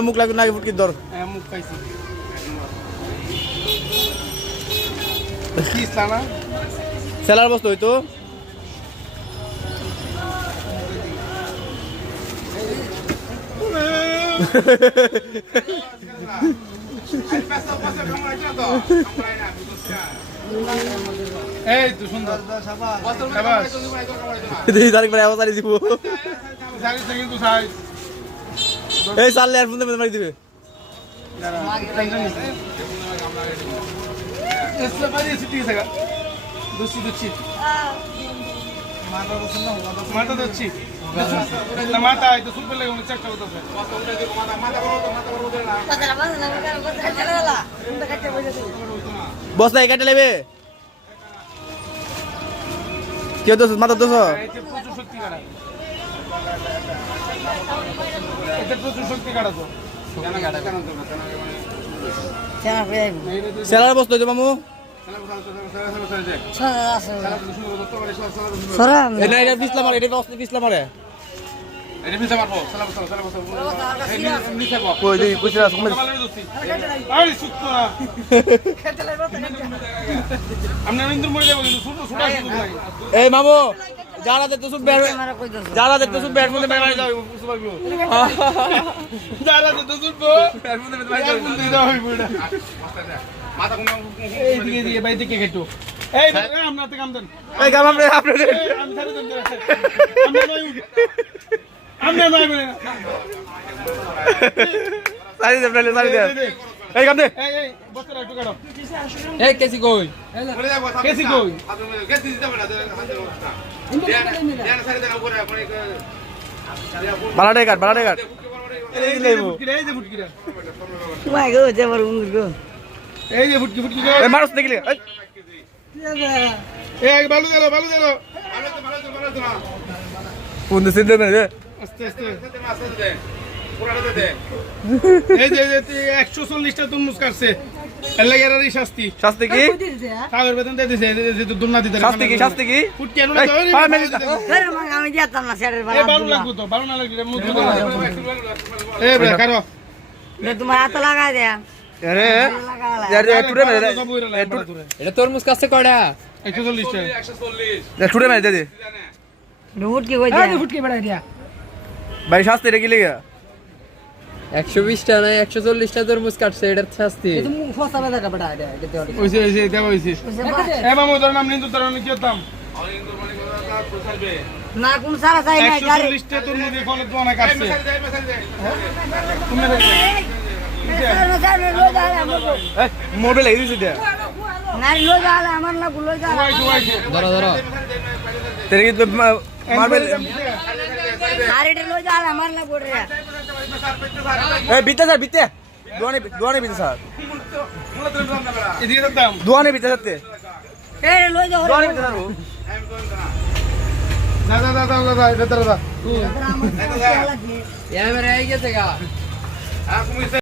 মুখ লাগবে না আগে ফুটকি ধর মুখ খাইছি সেলার বস্তু হইতো এই তো সুন্দর। দেখি তারিখ বেড়ে আবার দিব। এই চাললে আর ফোন মারি দিবে। পারি মাথা দিচ্ছি মাথা হয়তো সুপ লাগে অনেক চেষ্টা করতেছে বস্তা কাটে নেবে? কেউ দোষ মাথা দোষ? প্রচুর শক্তি কাটা এতে প্রচুর শক্তি কাটা তো সেলার বস্তু হইতো মামু। এই মামু যারা দেখতে শুধু ব্যাট যারা দেখতে ব্যাট মধ্যে যাও ব্যাট মধ্যে এই দিকে দিকে বাই দিকে কেটো এই আমরা তে কাম দেন এই গাম আপনি আপনি আমি ছাড়ে দেন আমরা নয় উঠি আমরা নয় বলে সারি দে প্লেলে সারি দে এই গাম দে এই এই বস্তাটা একটু কাটো এই কেসি কই কেসি কই বালাডে কাট বালাডে কাট এই যে ফুটকিটা এই যে ফুটকিটা এই যে ফুটকি ফুটকি এই মানুষ দেখলি? এই। এই বালু দিলো বালু দিলো। কোন দিছে দেবে রে? আস্তে আস্তে। এই যে একশো চল্লিশটা তরমুজ কাটছে। শাস্তি। শাস্তি কি? কাগজ বেতন দিয়ে দিছে এই যে দুর্নাতি শাস্তি কি? শাস্তি কি? ফুটকি এনে এই, পা মেলে দা। আমি যেতাম না স্যারের এই বালু লাগবো তো বালু না লাগলে মুখ এই কারও তোমার হাত লাগাই দেয়া তরমুজ কাছে কয়টা ভাই শাস্তি রে কি লাগা একশো বিশটা না একশো চল্লিশটা তরমুজ কাটছে এটার শাস্তি না কোন সারা চাই নাই একশো চল্লিশটা তোর মধ্যে ফলে তো অনেক আসছে তুমি মোবাইল লাগি দিছে দে ধরো ধরো তেরে কি মারবেল বিতে স্যার বিতে দুয়ানে বিতে স্যার দুয়ানে বিতে সাথে স্যার না না না না না এটা দাদা এবার এই গেছে গা